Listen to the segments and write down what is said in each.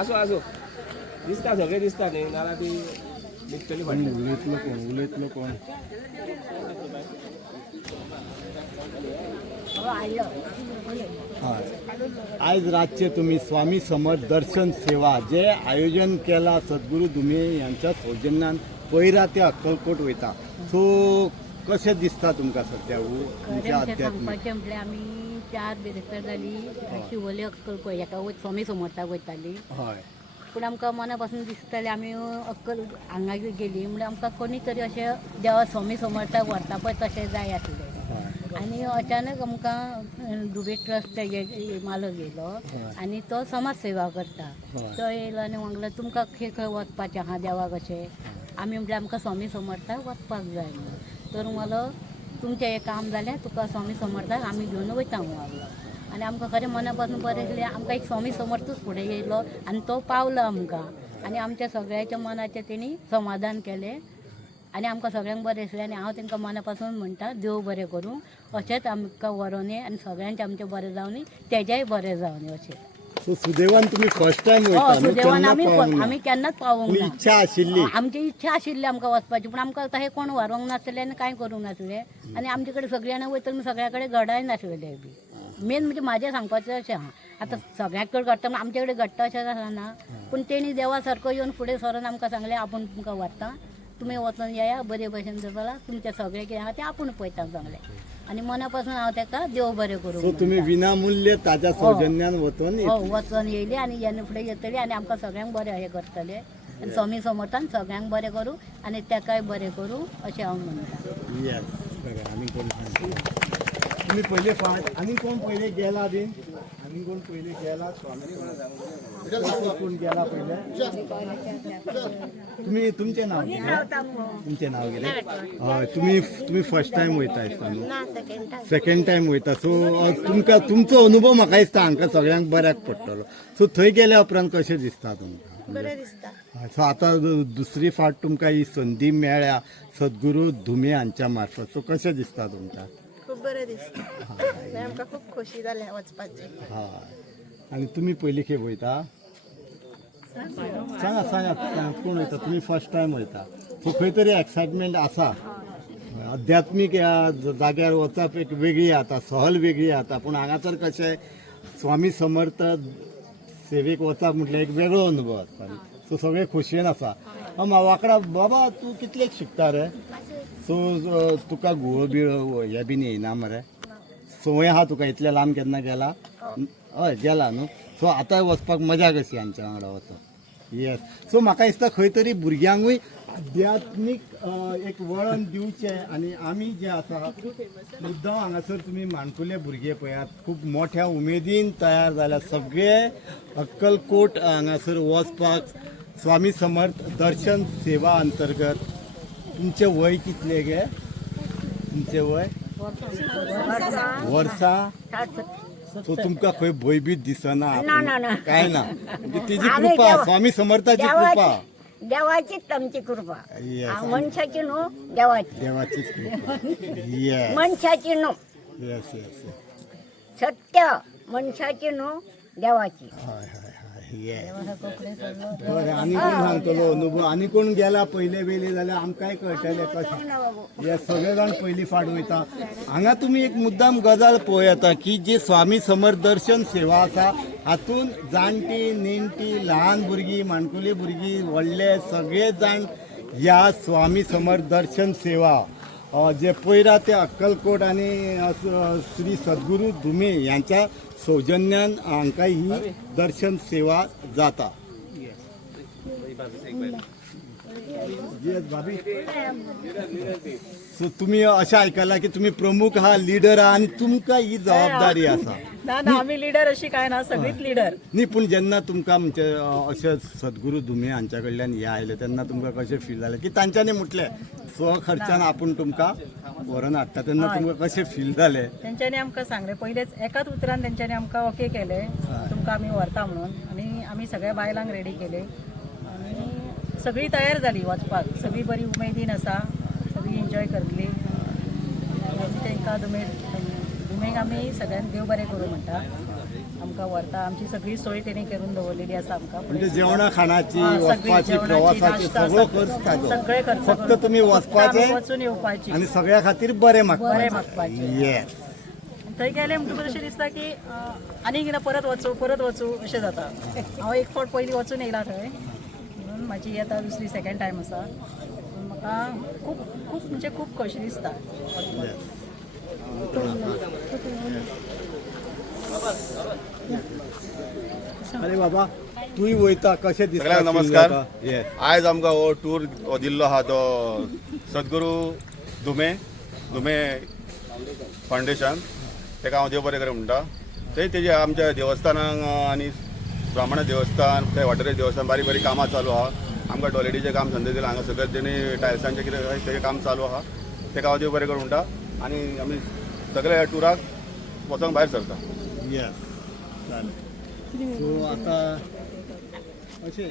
असो असो दिसता सगळे दिसता न्ही नाल्यार ती निघतली उलयतलो कोण आज रातचे तुम्ही स्वामी समर्थ दर्शन सेवा जे आयोजन केला सद्गुरू दुमे यांच्या सौजन्यान पयरा ते अक्कलकोट वयता सो कशें दिसता तुमकां सध्या तुमच्या सांगपाचें म्हटल्यार आमी 4 बिरेस्तार जाली शिवोले अक्कलकोट हेका स्वामी समर्थाक वयताली हय पूण आमकां मना पासून दिसतालें आमी अक्कल हांगा गेली म्हणल्यार आमकां कोणी तरी अशें देवा स्वामी समर्थाक व्हरता पळय तशें जाय आसलें आनी अचानक आमकां दुबे ट्रस्ट मालक येयलो आनी तो समाज सेवा करता तो येयलो आनी सांगलो तुमकां खंय खंय वचपाचें आहा देवाक अशें आमी म्हटल्यार आमकां स्वामी समर्थाक वचपाक जाय म्हणून तर म्हणलो तुमचें हें काम जाल्यार तुका स्वामी समर्थाक आमी घेवन वयता म्हणलो आनी आमकां खरें मना पासून बरें दिलें आमकां एक स्वामी समर्थूच फुडें येयलो आनी तो पावलो आमकां आनी आमच्या सगळ्याच्या मनाचें तेणी समाधान केलें आनी आमकां सगळ्यांक बरें दिसलें आनी हांव तांकां मना पासून म्हणटा देव बरें करूं अशेंच आमकां व्हरोन आनी सगळ्यांचें आमचें बरें जावनी तेजेय बरें जावनी अशें सो सुदैवान तुम्ही फर्स्ट टाइम सुदैवान आमी केन्नाच पावूंक ना इच्छा आशिल्ली आमची इच्छा आशिल्ली आमकां वचपाची पूण आमकां तशें कोण व्हरोंक नासलें आनी कांय करूंक नासलें आनी आमचे कडेन सगळीं जाणां वयतली सगळ्या कडेन घडाय नासलेले बी मेन म्हणजे म्हाजें सांगपाचें अशें आहा आतां सगळ्यां कडेन घडटा पूण आमचे कडेन घडटा अशें जायना पूण तेणी देवा सारको येवन फुडें सरोन आमकां सांगलें आपूण तुमकां व्हरता तुमी वचून येया बरे भशेन जाता तुमचें सगळें कितें आहा तें आपूण पळयता सांगलें आनी मना पासून हांव ताका देव बरें करूं सो तुम्ही विनामूल्य ताज्या सौजन्यान वचून वचून येयली आनी जेन्ना फुडें येतली आनी आमकां सगळ्यांक बरें हें करतलें आनी स्वामी समर्थान सगळ्यांक बरें करूं आनी ताकाय बरें करूं अशें हांव म्हणटा येस आनी कोण तुम्ही पहिले फाट आनी कोण पहिले गेला बीन आनी कोण पहिले गेला स्वामी कोण गेला पहिले तुम्ही तुमचें नांव तुमचें नांव गेलें हय तुम्ही फर्स्ट टायम वयता सेकंड टायम वयता सो तुमकां तुमचो अनुभव म्हाका दिसता हांकां सगळ्यांक बऱ्याक पडटलो सो थंय गेल्या उपरांत कशें दिसता तुमकां बरें दिसता सो आतां दुसरी फाट तुमकां ही संदी मेळ्ळ्या सद्गुरू धुमे हांच्या मार्फत सो कशें दिसता तुमकां खूब बरें दिसता आमकां खूब खोशी जाल्या वचपाची हय आनी तुमी पयली खेप वयता सांगात कोण वयता तुमी फर्स्ट टायम वयता सो खंय तरी एक्सायटमेंट आसा आध्यात्मीक ह्या जाग्यार वचप एक वेगळी जाता सहल वेगळी जाता पूण हांगासर कशें स्वामी समर्थ सेवेक वचप म्हटल्यार एक वेगळो अनुभव आसता सो सगळे खोशयेन आसा वांकडा बाबा तूं कितलेक शिकता रे सो तुका घुवळ बिळ हे बीन येयना मरे संवय आहा तुका इतले लांब केन्ना गेला हय गेला न्हू सो आतां वचपाक मजा कशी हांच्या वांगडा वचप येस सो म्हाका दिसता खंय तरी भुरग्यांकूय आध्यात्मीक एक वळण दिवचें आनी आमी जे आसा मुद्दाम हांगासर तुमी माणकुले भुरगे पळयात खूब मोठ्या उमेदीन तयार जाल्या सगळे अक्कलकोट हांगासर वचपाक स्वामी समर्थ दर्शन सेवा अंतर्गत तुमचे वय कितले गे तुमचे वय वर्सां सो तुमकां खंय भयभीत दिसना काय ना तेजी कृपा स्वामी समर्थाची कृपा देवाचीच आमची कृपा मनशाची न्हू देवाची देवाचीच कृपा येस मनशाची न्हू येस येस सत्य मनशाची न्हू देवाची हय हय हय येस बरें आनी कोण सांगतलो अनुभव आनी कोण गेला पयले वेले जाल्यार आमकांय कळटलें कशें हे सगळे जाण पयली फाट वयता हांगा तुमी एक मुद्दाम गजाल पळयता की जी स्वामी समर्थ दर्शन सेवा आसा हातून जाणटी नेणटी ल्हान भुरगीं माणकुली भुरगीं व्हडले सगळे जाण ह्या स्वामी समर्थ दर्शन सेवा जे पयरा ते अक्कलकोट आनी श्री सद्गुरू धुमे यांच्या सौजन्यान हांकां ही दर्शन सेवा जाता येस भाभी सो तुम्ही अशें आयकलां की तुम्ही प्रमुख आहा लिडर आहा आनी तुमकां ही जबाबदारी आसा ना आम्ही लीडर अशी काय ना सगळीच लीडर न्ही पूण जेन्ना तुमकां म्हणजे अशें सद्गुरू धुमे हांच्या कडल्यान हे आयले तेन्ना तुमकां कशें फील जालें की तांच्यांनी म्हटलें स्व खर्च्यान आपूण तुमकां व्हरून हाडटा तेन्ना तुमकां कशें फील जालें तेंच्यांनी आमकां सांगलें पयलेच एकाच उतरान तेंच्यांनी आमकां ओके केलें तुमकां आमी व्हरता म्हणून आनी आमी सगळ्या बायलांक रेडी केले आनी सगळीं तयार जाली वचपाक सगळीं बरी उमेदीन आसा सगळीं एन्जॉय करतली आमी तांकां धुमे आनीक आमी सगळ्यांक देव बरें करूं म्हणटा. आमकां व्हरता, आमची सगळी सोय तेणी करून दवरलेली आसा आमकां. म्हणजे जेवणा खाणाची, सगळी वचपाची, जेवणाची, प्रवासाची नाश्ता, सगळो खर्च ताजो. सगळे खर्च फक्त करून. तुम्ही फक्त आमी वचपाचे वचून येवपाची आणि सगळ्या खातीर बरें बरें मागपाचे. मागपाचें. येस. थंय गेले म्हणटकूच अशें दिसता की आनीक एकदां परत वचूं अशें जाता. हांव एक फावट पयलीं वचून येयला थंय, म्हणून म्हाजी ही आतां दुसरी सेकंड टायम आसा. म्हाका खूब खूब म्हणजे खूब खोशी दिसता. अरे बाबा तूंय वयता कशें दिसता? सगळ्यांक नमस्कार. येस. आयज आमकां हो टूर दिल्लो आहा तो सद्गुरू धुमे फाउंडेशन, तेका हांव देव बरें करें म्हणटा. थंय तेजे आमच्या देवस्थानाक आनी ब्राह्मण देवस्थान, थंय वाटेर देवस्थान बारीक बारीक कामां चालू आहा. आमकां टॉयलेटीचें काम संदेश दिलां, हांगा सगळें तेणी टायल्सांचें कितें तेजें काम चालू आहा. तेका हांव देव बरें करूं म्हणटा. आनी आमी सगळे ह्या टुराक वचोंक भायर सरता. येस. चालेल. सो आता अशें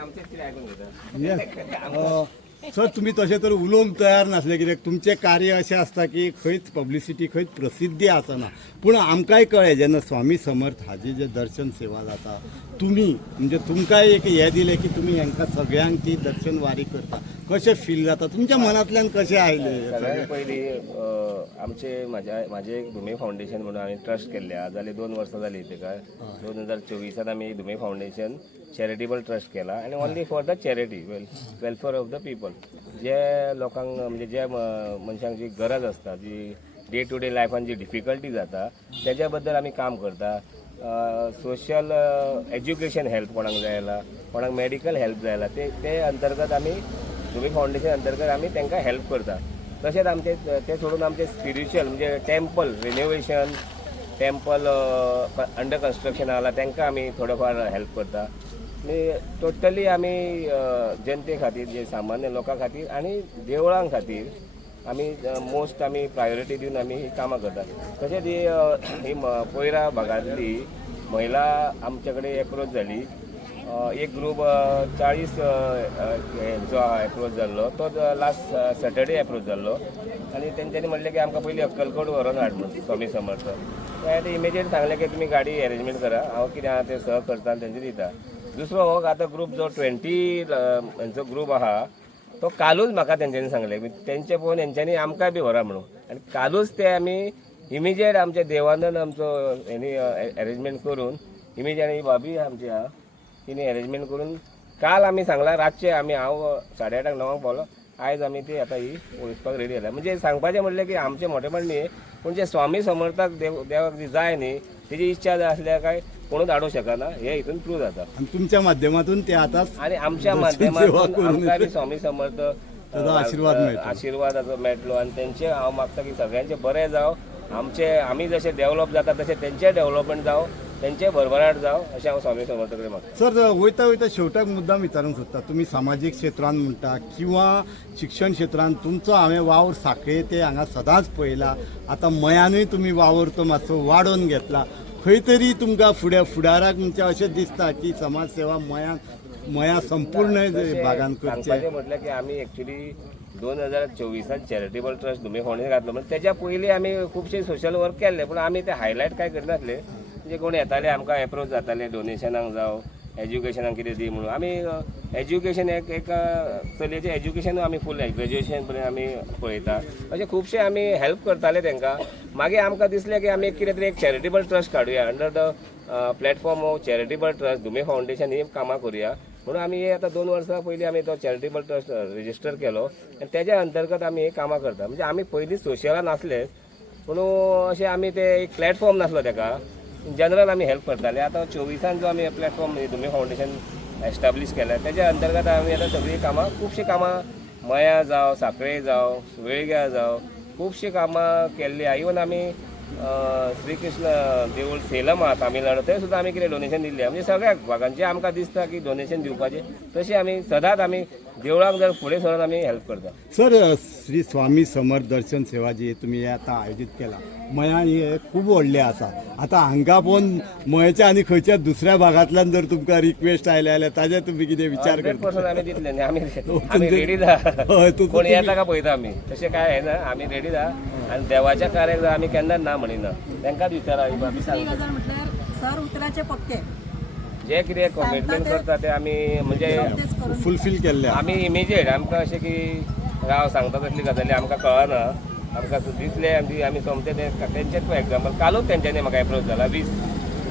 आमचेच कितें आयकून घेता. येस. सर तुमी तशें तर उलोवंक तयार नासले, कित्याक तुमचें कार्य अशें आसता की खंयच पब्लिसिटी, खंयच प्रसिद्धी आसना. पूण आमकांय कळ्ळें जेन्ना स्वामी समर्थ हाजी जे दर्शन सेवा जाता, तुमी म्हणजे तुमकांय एक हें दिलें की तुमी हांकां सगळ्यांक ती दर्शन वारी करता. कशें फील जाता तुमच्या मनांतल्यान, कशें आयलें? सगळ्यात पयलीं म्हाजें एक धुमे फाउंडेशन म्हणून हांवें ट्रस्ट केल्लें आहा. जाली 2 वर्सां जालीं तेका. 2024 आमी धुमे फाउंडेशन चॅरिटेबल ट्रस्ट केला आनी only for the charity welfare of the people. जे लोकांक म्हणजे ज्या मनशांक जी गरज आसता, जी डे टू डे लायफान जी डिफिकल्टी जाता, तेज्या बद्दल आमी काम करता. सोशल एज्युकेशन हेल्प कोणाक जाय जाल्यार, कोणाक मेडिकल हेल्प जाय जाल्यार ते अंतर्गत आमी धुमे फाउंडेशन अंतर्गत आमी तांकां हेल्प करता. तशेंच आमचे ते सोडून आमचे स्पिरिच्युअल म्हणजे temple renovation, temple under construction आला तांकां आमी थोडं फार हेल्प करता. आनी टोटली आमी जनते खातीर, जे सामान्य लोकां खातीर आनी देवळां खातीर आमी मोस्ट आमी प्रायोरिटी दिवन आमी ही कामां करतात. तशेंच ही पयरा भागांतली महिला आमचे कडेन एप्रोच जाली. एक ग्रूप 40 जो एप्रोच जाल्लो तो लास्ट सॅटर्डे एप्रोच जाल्लो आनी तेंच्यांनी म्हणलें की आमकां पयलीं अक्कलकोट व्हरोन हाड म्हणून स्वामी समर्थ. हांवें इमिजिएट सांगलें की तुमी गाडी अरेंजमेंट करा, हांव कितें आहा तें सह करता आनी तेंचे दिता. दुसरो हो आतां ग्रूप जो 20 हेंचो ग्रूप आहा तो कालूच म्हाका तेंच्यांनी सांगलें तेंचे पळोवन हेंच्यांनी आमकांय बी व्हरा म्हणून. आनी कालूच ते आमी इमिजिएट आमच्या देवानंद आमचो हेणी अरेंजमेंट करून इमिजिएट ही भाभी आमची आहा तिने अरेंजमेंट करून काल आमी सांगला रातचे आमी हांव 8:30 9 पावलो. आयज आमी ती आतां ही वचपाक रेडी जाला. म्हणजे सांगपाचें म्हणलें की आमचें मोठेपण न्ही, पूण जे स्वामी समर्थाक देवाक जी जाय न्ही तेजी इच्छा जाय आसल्यार काय कोणूच हाडूंक शकना, हे हितून प्रूव जाता. आणि तुमच्या माध्यमातून ते आता आनी आमच्या माध्यमांतून आमकां बी स्वामी समर्थ आशिर्वादाचो मेळटलो आनी तेंचे हांव मागता की सगळ्यांचें बरें जावं. आमी जशें डेव्हलप जाता तशें तेंचें डेव्हलपमेंट जावं, तेंचे भरभराट जावं अशें हांव स्वामी समर्थ कडेन मागता. सर वयता वयता शेवटाक मुद्दाम विचारूंक सोदता, तुमी सामाजीक क्षेत्रांत म्हणटा किंवा शिक्षण क्षेत्रांत तुमचो हांवें वावर साखळे ते हांगा सदांच पळयला. आतां मयानूय तुमी वावर तो मातसो वाडोवन घेतला. खंय तरी तुमकां फुडाराक म्हणजे अशें दिसता की समाज सेवा मया संपूर्ण भागांत करचें म्हटल्यार की आमी actually 2024 charitable trust Dhume foundation घातलो. म्हणजे तेच्या पयलीं आमी खुबशे सोशल वर्क केल्ले, पूण आमी ते हायलायट काय करनासले. म्हणजे कोण येताले आमकां एप्रोच जाताले डोनेशनाक जावं एज्युकेशनाक कितें दी म्हणून. आमी एज्युकेशन एक चलयेचें एज्युकेशन आमी फूल ग्रॅज्युएशन पर्यंत आमी पळयता. अशें खुबशे आमी हेल्प करताले तांकां. मागीर आमकां दिसलें की आमी कितें तरी एक चॅरिटेबल ट्रस्ट काडुया under the platform of charitable trust Dhume foundation ही कामां करुया म्हणून आमी हे आतां 2 वर्सां पयलीं आमी तो चॅरिटेबल ट्रस्ट रेजिस्टर केलो आनी तेज्या अंतर्गत आमी हे कामां करता. म्हणजे आमी पयलीं सोशलान नासले, पूण अशें आमी ते एक प्लॅटफॉर्म नासलो तेका, जनरल आमी हेल्प करताले. आतां 24 जो आमी प्लॅटफॉर्म धुमे फाउंडेशन एस्टाब्लीश केला तेज्या अंतर्गत आमी आतां सगळीं कामां खुबशीं कामां मया जावं सांखळे जावं वेळग्या जावं खुबशीं कामां केल्लीं आहा. इवन आमी श्री कृष्ण देवूळ सेलम आहा तामिळनाडू थंय सुद्दां आमी कितें डोनेशन दिल्लें. म्हणजे सगळ्या भागांचें आमकां दिसता की डोनेशन दिवपाचें. तशें आमी सदांच आमी देवळाक जर फुडें सरून आमी हेल्प करता. सर श्री स्वामी समर्थ दर्शन सेवा जी तुम्ही आता आयोजित केला मयान हे खूप व्हडले आसा. आता हांगा पोवन मयाच्या आनी खंयच्या दुसऱ्या भागांतल्यान जर तुमकां रिक्वेस्ट आयले जाल्यार ताजे तुमी कितें विचार 100% करता? आमी दितले न्ही. आमी रेडी आहा. हय, कोण येता काय पळयता आमी. तशें काय हे ना, आमी रेडी आहा आनी देवाच्या कार्याक जर आमी केन्ना ना म्हणिना. तांकांच विचारा आमी दुसरी सांगता. गजाल म्हटल्यार सर उतराचे पक्के जे कितें कमिटमेंट करता ते आमी म्हणजे तेच करून फुलफील केल्ले आहा. आमी इमिजिएट आमकां अशें की राव सांगता तसली गजाली आमकां कळना. आमकां दिसले आमी सोमते तेंचेच फॉर एग्जाम्पल कालूच तेंच्यांनी म्हाका एप्रोच जाला 20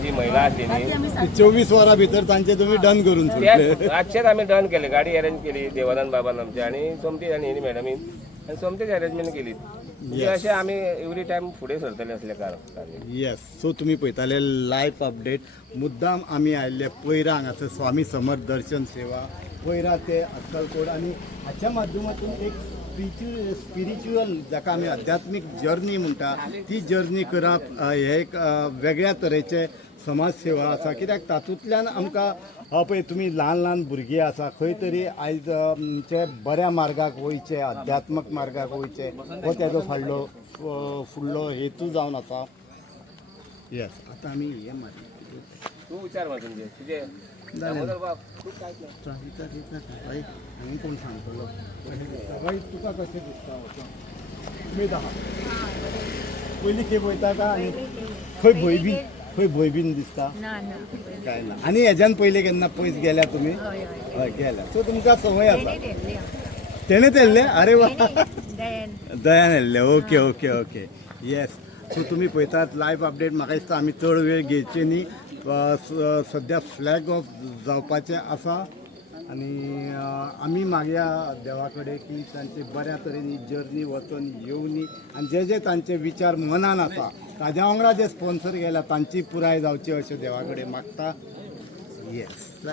जी महिला आसली न्ही 24 वरां भितर तांचे तुमी डन करून सोडले. त्या रातचेच आमी डन केले. गाडी अरेंज केली देवानंद बाबान आमचे आनी सोमती आनी हिनी मॅडमीन आनी सोमतीच अरेंजमेंट केली. म्हणजे अशें आमी एवरी टायम फुडें सरतले असले कार्य. येस, सो तुम्ही पळयताले लायव्ह अपडेट. मुद्दाम आमी आयिल्ले पैरा हांगासर स्वामी समर्थ दर्शन सेवा पैरा ते अक्कलकोट आनी हाच्या माध्यमातून एक स्पिरिच्युअल जाका आमी आध्यात्मीक जर्नी म्हणटा ती जर्नी करप हे एक वेगळ्या तरेचे समाज सेवा आसा. कित्याक तातूंतल्यान आमकां पळय तुमी ल्हान ल्हान भुरगीं आसा खंय तरी आयज ते बऱ्या मार्गाक वयचे आध्यात्मक मार्गाक वयचे हो तेजो फुडलो हेतू जावन आसा. येस, आता आमी हे मारले तूं विचार मग तुझे दामोदर बाब तूं काय हांवें कोण सांगतलो तुका कशें दिसता उमेद आहा पयलीं खेप वयता काय आनी खंय भंय बीन दिसता काय ना. आनी हेज्यान पयलीं केन्ना पयस गेल्या तुमी? हय गेल्या. सो तुमकां संवय आसा. तेणें तेल्ले? अरे वा, दयान येल्ले. Okay okay okay. Yes, so तुमी पळयतात लायव्ह अपडेट. म्हाका दिसता आमी चड वेळ घेवचे न्ही. सद्या फ्लॅग ऑफ जावपाचें आसा आनी आमी मागया देवा कडेन की तांचे बऱ्या तरेन ही जर्नी वचून येवनी आनी जे जे तांचे विचार मनान आसा ताज्या वांगडा जे स्पॉन्सर गेल्या तांची पुराय जावची अशें देवा कडेन मागता. येस.